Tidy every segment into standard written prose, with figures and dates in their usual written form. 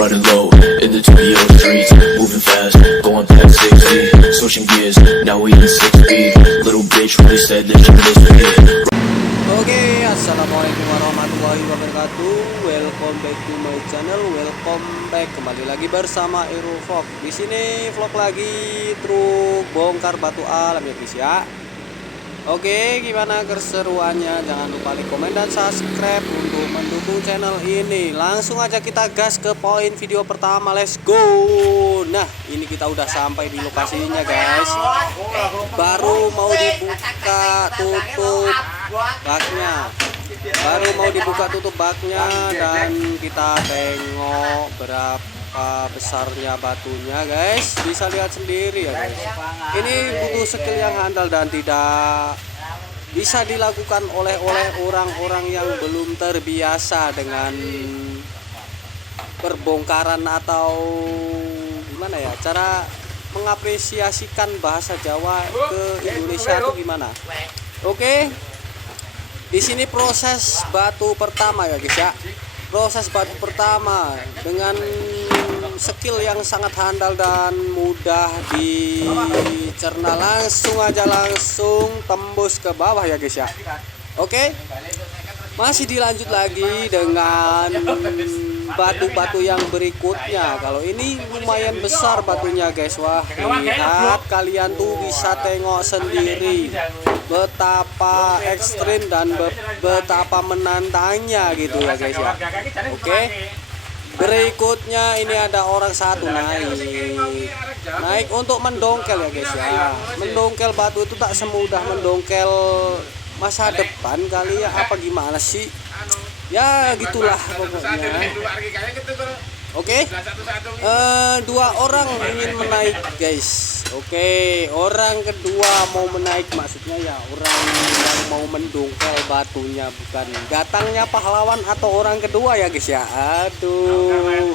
running low in the Tokyo streets, moving fast, going past 60, switching gears, now we in 6 speed. Little bitch really said that you miss me. Oke, assalamualaikum warahmatullahi wabarakatuh. Welcome back to my channel. Welcome back kembali lagi bersama Ero Vlog. Di sini vlog lagi truk bongkar batu alam ya guys ya. Oke, gimana keseruannya? Jangan lupa like, komen, dan subscribe untuk mendukung channel ini. Langsung aja kita gas ke poin video pertama. Let's go. Nah, ini kita udah sampai di lokasinya guys. Baru mau dibuka tutup baknya. Dan kita tengok berapa besarnya batunya guys. Bisa lihat sendiri ya guys. Ini butuh skill yang handal dan tidak bisa dilakukan oleh orang-orang yang belum terbiasa dengan perbongkaran atau gimana ya, cara mengapresiasikan bahasa Jawa ke Indonesia itu gimana. Oke. Di sini proses batu pertama ya guys ya. Proses batu pertama dengan skill yang sangat handal dan mudah dicerna. Langsung tembus ke bawah ya guys ya. Oke. Masih dilanjut lagi dengan batu-batu yang berikutnya. Kalau ini lumayan besar batunya guys. Wah, lihat kalian tuh bisa tengok sendiri betapa ekstrim dan betapa menantangnya gitu ya guys ya. Oke. Berikutnya ini ada orang satu naik untuk mendongkel ya guys ya. Mendongkel batu itu tak semudah mendongkel masa depan kali ya, apa gimana sih ya, gitulah pokoknya. Oke. Dua orang ingin menaik guys. Oke, orang kedua mau menaik, maksudnya ya orang yang mau mendongkel batunya, bukan datangnya pahlawan atau orang kedua ya guys ya. Aduh,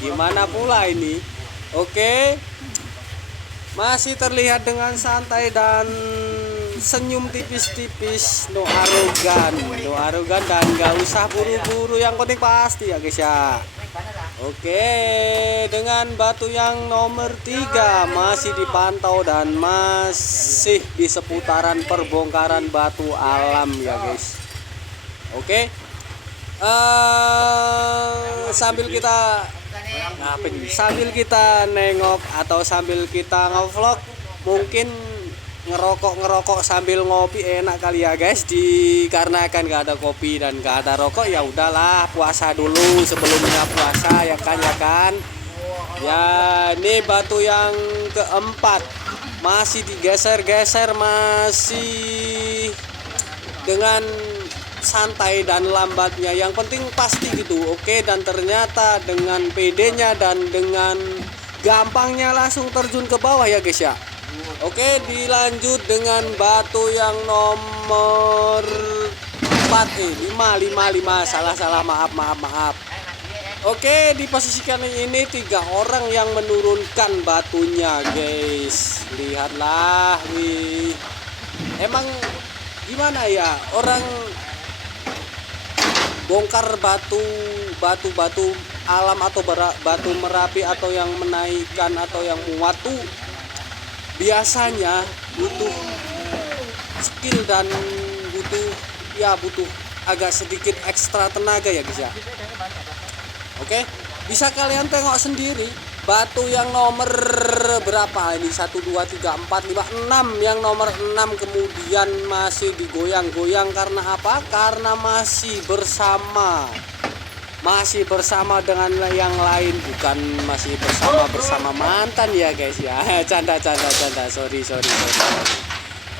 gimana pula ini. Oke, masih terlihat dengan santai dan senyum tipis-tipis, no arogan dan gak usah buru-buru, yang penting pasti ya guys ya. Oke, dengan batu yang nomor 3 masih dipantau dan masih di seputaran perbongkaran batu alam ya guys. Oke, sambil kita nengok atau sambil kita ngevlog, mungkin ngerokok sambil ngopi enak kali ya guys. Dikarenakan gak ada kopi dan gak ada rokok, ya udahlah puasa dulu sebelumnya puasa ya kan. Ya, ini batu yang keempat masih digeser-geser, masih dengan santai dan lambatnya, yang penting pasti gitu. Oke, dan ternyata dengan PD-nya dan dengan gampangnya langsung terjun ke bawah ya guys ya. Oke, dilanjut dengan batu yang nomor 5, salah, maaf. Oke, diposisikan ini 3 orang yang menurunkan batunya guys. Lihatlah nih, emang gimana ya, orang bongkar batu alam atau batu Merapi atau yang menaikkan atau yang muat tuh biasanya butuh skill dan butuh agak sedikit ekstra tenaga ya guys ya. Oke, bisa kalian tengok sendiri batu yang nomor berapa ini, 1 2 3 4 5 6, yang nomor 6 kemudian masih digoyang-goyang. Karena apa? Karena masih bersama dengan yang lain, bukan masih bersama mantan ya guys ya. Canda, sorry.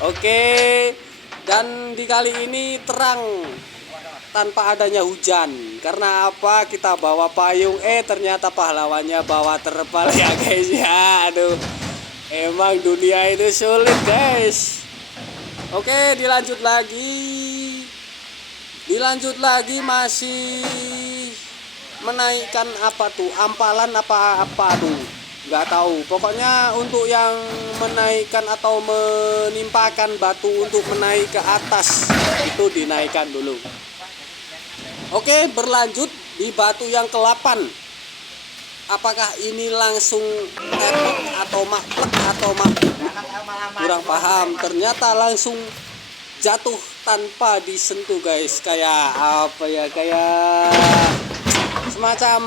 Oke, dan di kali ini terang tanpa adanya hujan. Karena apa? Kita bawa payung, ternyata pahlawannya bawa terpal ya guys ya. Aduh, emang dunia itu sulit guys. Oke, dilanjut lagi masih menaikkan apa tuh, ampalan apa tuh, nggak tahu. Pokoknya untuk yang menaikkan atau menimpakan batu untuk menaik ke atas itu dinaikkan dulu. Oke, berlanjut di batu yang ke-8. apakah ini langsung tepuk atau maklek atau kurang paham. Ternyata langsung jatuh tanpa disentuh guys. Kayak apa ya, kayak semacam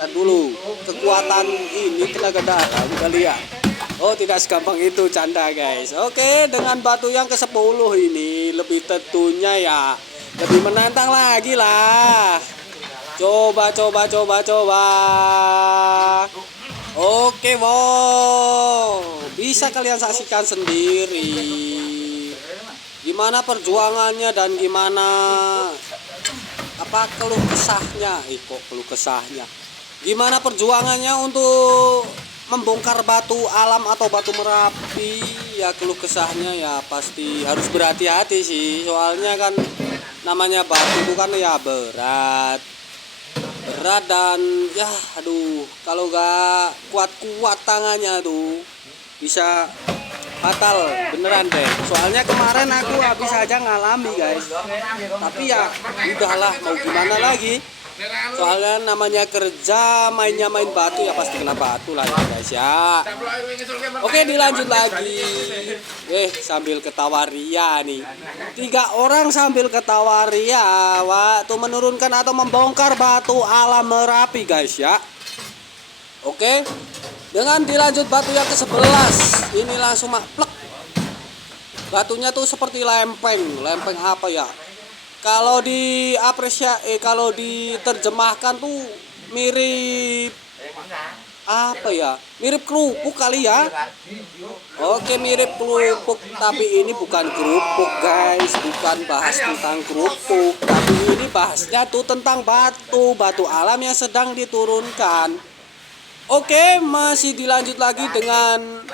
dan dulu kekuatan ini tenaga dalam kali ya. Oh, tidak segampang itu, canda guys. Oke, dengan batu yang ke-10 ini lebih tentunya ya lebih menantang lagi lah. Coba. Oke, wow. Bisa kalian saksikan sendiri gimana perjuangannya dan gimana apa keluh kesahnya. Kok keluh kesahnya? Gimana perjuangannya untuk membongkar batu alam atau batu Merapi. Ya keluh kesahnya ya pasti harus berhati-hati sih, soalnya kan namanya batu itu kan ya berat dan ya aduh, kalau gak kuat tangannya tuh bisa fatal beneran deh. Soalnya kemarin aku habis aja ngalami guys, tapi ya udahlah, mau gimana lagi. Soalnya namanya kerja, mainnya main batu ya pasti kena batu lah ya guys ya. Oke, dilanjut lagi. Sambil ketawa ria nih. 3 orang sambil ketawa ria waktu menurunkan atau membongkar batu alam Merapi guys ya. Oke. Dengan dilanjut batu yang ke-11. Ini langsung plek. Batunya tuh seperti lempeng apa ya? Kalau kalau diterjemahkan tuh mirip apa ya? Mirip kerupuk kali ya. Oke, mirip kerupuk, tapi ini bukan kerupuk guys, bukan bahas tentang kerupuk, tapi ini bahasnya tuh tentang batu alam yang sedang diturunkan. Oke, masih dilanjut lagi dengan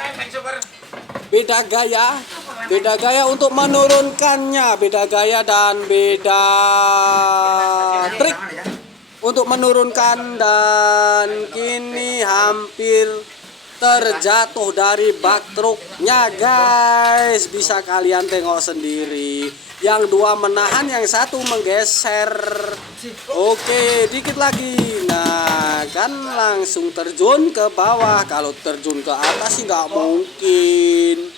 beda gaya untuk menurunkannya, beda gaya dan beda trik untuk menurunkan, dan kini hampir terjatuh dari bak truknya guys. Bisa kalian tengok sendiri, yang 2 menahan, yang 1 menggeser. Oke, dikit lagi. Nah, kan langsung terjun ke bawah. Kalau terjun ke atas sih nggak mungkin.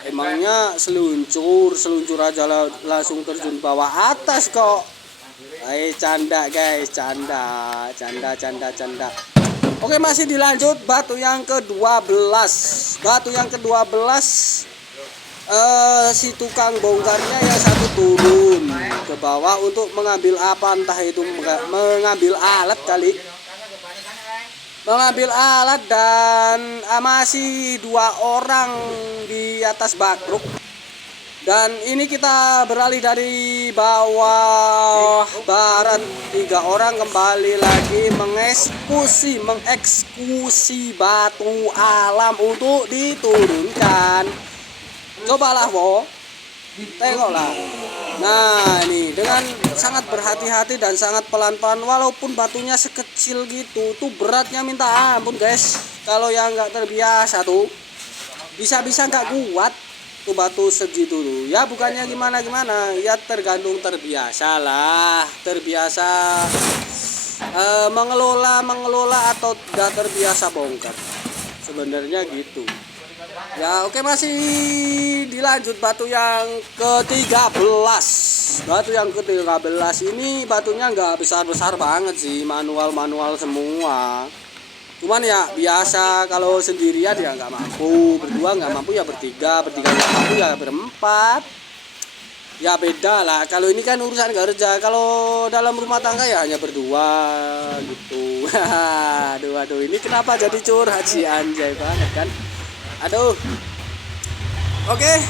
Emangnya seluncur aja langsung terjun bawah atas kok. Canda guys, canda. Oke, masih dilanjut batu yang ke-12. Batu yang ke-12 si tukang bongkarnya yang 1 turun ke bawah untuk mengambil apa, entah itu mengambil alat kali. Mengambil alat, dan masih 2 orang di atas bak truk. Dan ini kita beralih dari bawah barat, 3 orang kembali lagi mengeksekusi batu alam untuk diturunkan. Cobalah wo, tengoklah. Nah ini dengan sangat berhati-hati dan sangat pelan-pelan, walaupun batunya sekecil gitu tuh beratnya minta ampun guys. Kalau yang nggak terbiasa tuh bisa-bisa nggak kuat tuh batu segitu tuh. Ya bukannya gimana ya, tergantung terbiasa lah, terbiasa mengelola atau tidak terbiasa bongkar, sebenarnya gitu ya. Oke, masih dilanjut batu yang ke-13. Batu yang ke-13 ini batunya nggak besar-besar banget sih, manual semua. Cuman ya biasa, kalau sendirian ya nggak mampu, berdua nggak mampu ya bertiga nggak mampu ya berempat. Ya beda lah, kalau ini kan urusan kerja, kalau dalam rumah tangga ya hanya berdua gitu. Aduh, ini kenapa jadi curhat sih, anjay banget kan. Aduh. Oke,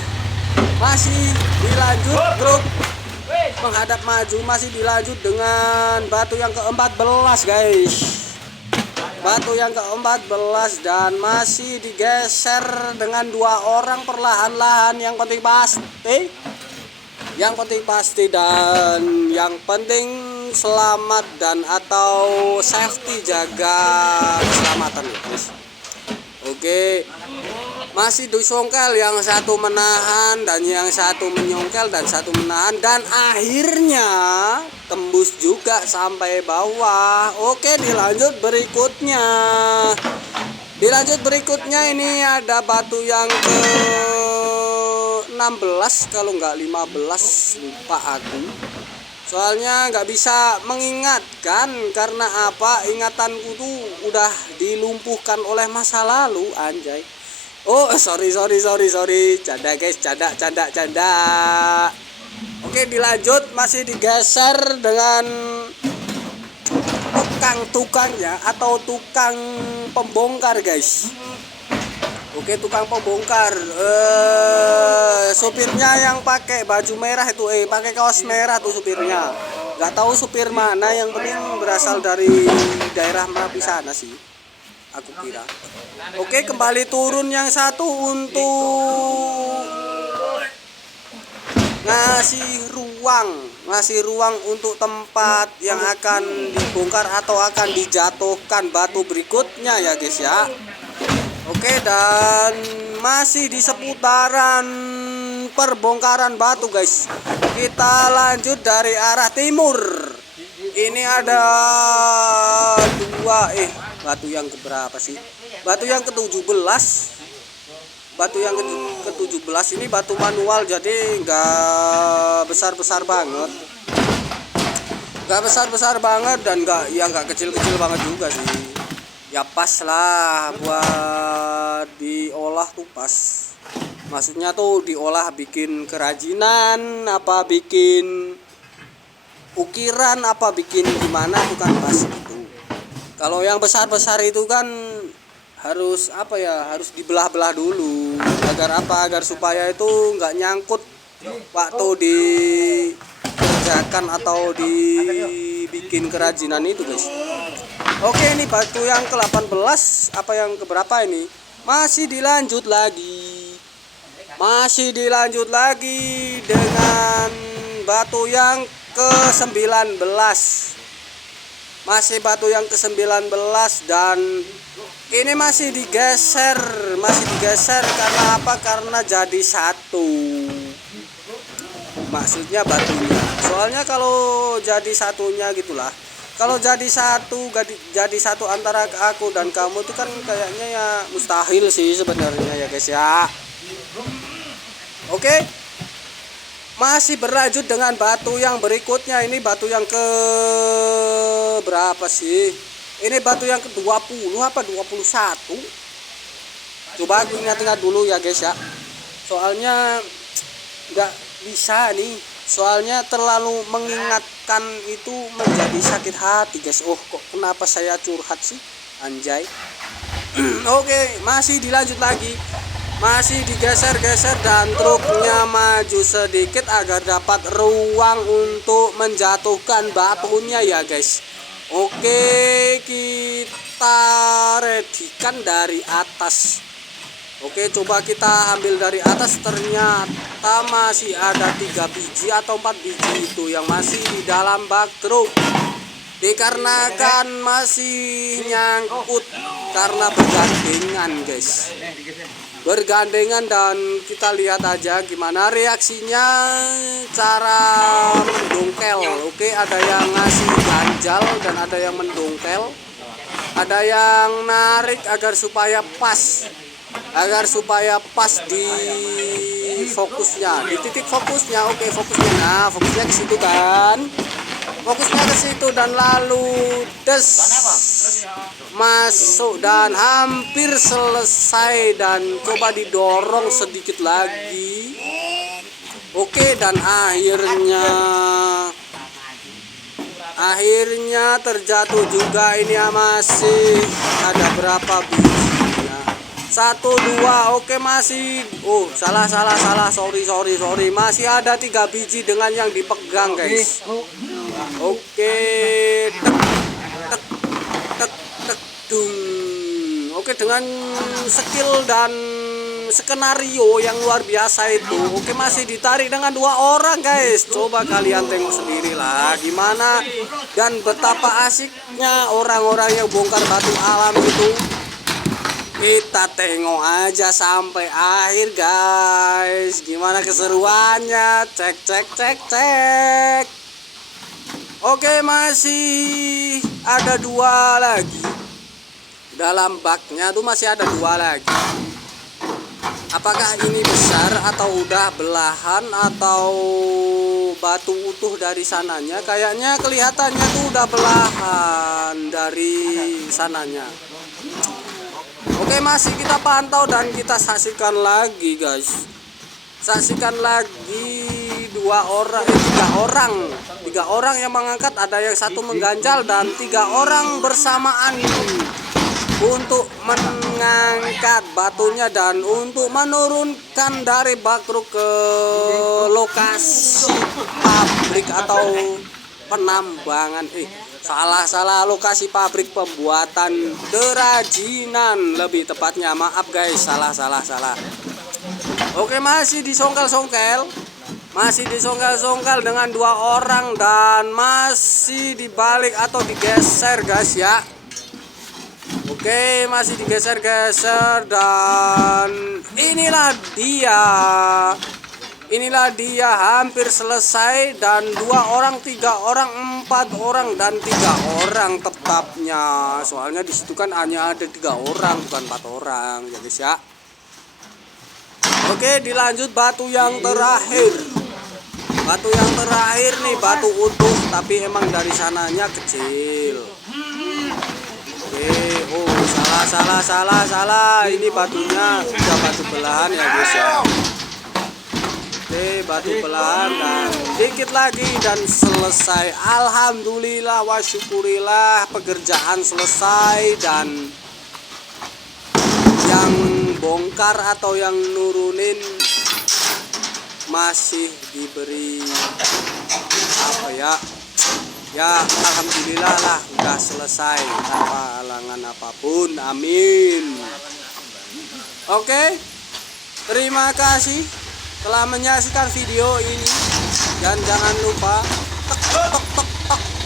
masih dilanjut grup menghadap maju, masih dilanjut dengan batu yang ke-14 guys. Batu yang ke-14 dan masih digeser dengan 2 orang perlahan-lahan. Yang penting pasti dan yang penting selamat dan atau safety, jaga keselamatan guys. Oke, Masih disongkel, yang satu menahan dan yang satu menyongkel dan satu menahan, dan akhirnya tembus juga sampai bawah. Oke, dilanjut berikutnya. Ini ada batu yang ke 16 kalau nggak 15, lupa aku. Soalnya nggak bisa mengingatkan karena apa, ingatanku tuh udah dilumpuhkan oleh masa lalu, anjay. Oh, sorry. Canda guys, canda. Oke, dilanjut, masih digeser dengan tukangnya atau tukang pembongkar, guys. Oke, tukang pembongkar. Supirnya yang pakai baju merah itu, pakai kaos merah tuh supirnya. Nggak tahu supir mana, yang penting berasal dari daerah Merapi sana sih, aku kira. Oke, kembali turun yang satu untuk ngasih ruang untuk tempat yang akan dibongkar atau akan dijatuhkan batu berikutnya ya guys ya. Oke, dan masih di seputaran perbongkaran batu guys. Kita lanjut dari arah timur. Ini ada dua batu yang keberapa sih? Batu yang ke-17. Batu yang ke-17 ini batu manual, jadi nggak besar-besar banget. Dan nggak kecil-kecil banget juga sih. Ya pas lah buat diolah tuh pas. Maksudnya tuh diolah bikin kerajinan, apa bikin ukiran, apa bikin gimana tuh kan pas gitu. Kalau yang besar-besar itu kan harus harus dibelah-belah dulu agar supaya itu nggak nyangkut waktu dikerjakan atau dibikin kerajinan itu guys. Oke, ini batu yang ke-18, apa yang keberapa ini? Masih dilanjut lagi dengan batu yang ke-19. Masih batu yang ke-19 dan ini masih digeser karena apa? Karena jadi satu. Maksudnya batunya. Soalnya kalau jadi satunya gitulah. Kalau jadi satu antara aku dan kamu itu kan kayaknya ya mustahil sih sebenarnya ya guys ya. Oke. Masih berlanjut dengan batu yang berikutnya. Ini batu yang ke berapa sih? Ini batu yang ke-20 apa 21? Coba aku ingat-ingat dulu ya guys ya. Soalnya nggak bisa nih. Soalnya terlalu mengingatkan itu menjadi sakit hati guys. Oh, kok kenapa saya curhat sih? Anjay. Oke, masih dilanjut lagi. Masih digeser-geser dan truknya maju sedikit agar dapat ruang untuk menjatuhkan batunya ya guys. Oke, kita redikan dari atas. Oke, coba kita ambil dari atas. Ternyata masih ada 3 biji atau 4 biji itu yang masih di dalam bak truk. Dikarenakan masih nyangkut karena bergandengan guys. Dan kita lihat aja gimana reaksinya cara mendongkel. Oke, ada yang ngasih ganjal dan ada yang mendongkel. Ada yang narik agar supaya pas di fokusnya, di titik fokusnya. Oke, fokusnya. Nah, fokusnya ke situ kan. Fokusnya ke situ dan lalu masuk dan hampir selesai dan coba didorong sedikit lagi. Oke, dan akhirnya terjatuh juga. Ini ya, masih ada berapa bijinya? 1, 2. Oke, masih salah sorry masih ada 3 biji dengan yang dipegang guys. Oke, tek dung. Oke, dengan skill dan skenario yang luar biasa itu. Oke, masih ditarik dengan 2 orang guys. Coba kalian tengok sendiri lah gimana dan betapa asiknya orang-orang yang bongkar batu alam itu. Kita tengok aja sampai akhir guys. Gimana keseruannya? Cek cek cek cek. Oke, masih ada 2 lagi. Dalam baknya tuh masih ada 2 lagi. Apakah ini besar atau udah belahan atau batu utuh dari sananya? Kayaknya kelihatannya tuh udah belahan dari sananya. Oke, masih kita pantau dan kita saksikan lagi guys. Saksikan lagi 3 orang yang mengangkat. Ada yang 1 mengganjal dan 3 orang bersamaan untuk mengangkat batunya dan untuk menurunkan dari bak truk ke lokasi pabrik atau penambangan. Salah lokasi pabrik pembuatan kerajinan, lebih tepatnya. Maaf guys, salah. Oke, masih disongkel-songkel dengan 2 orang dan masih dibalik atau digeser guys ya. Oke, masih digeser-geser dan inilah dia hampir selesai dan 2 orang, 3 orang, 4 orang dan 3 orang tetapnya. Soalnya di situ kan hanya ada 3 orang bukan 4 orang ya guys ya. Oke, dilanjut batu yang terakhir. Batu yang terakhir nih, batu utuh tapi emang dari sananya kecil. Oh, salah. Ini batunya udah batu belahan ya guys ya. Oke, batu belahan dan dikit lagi dan selesai. Alhamdulillah wa syukurillah, pekerjaan selesai dan yang bongkar atau yang nurunin masih diberi apa ya? Ya, alhamdulillah lah udah selesai tanpa halangan apapun. Amin. Oke, terima kasih telah menyaksikan video ini dan jangan lupa tek tek tek tek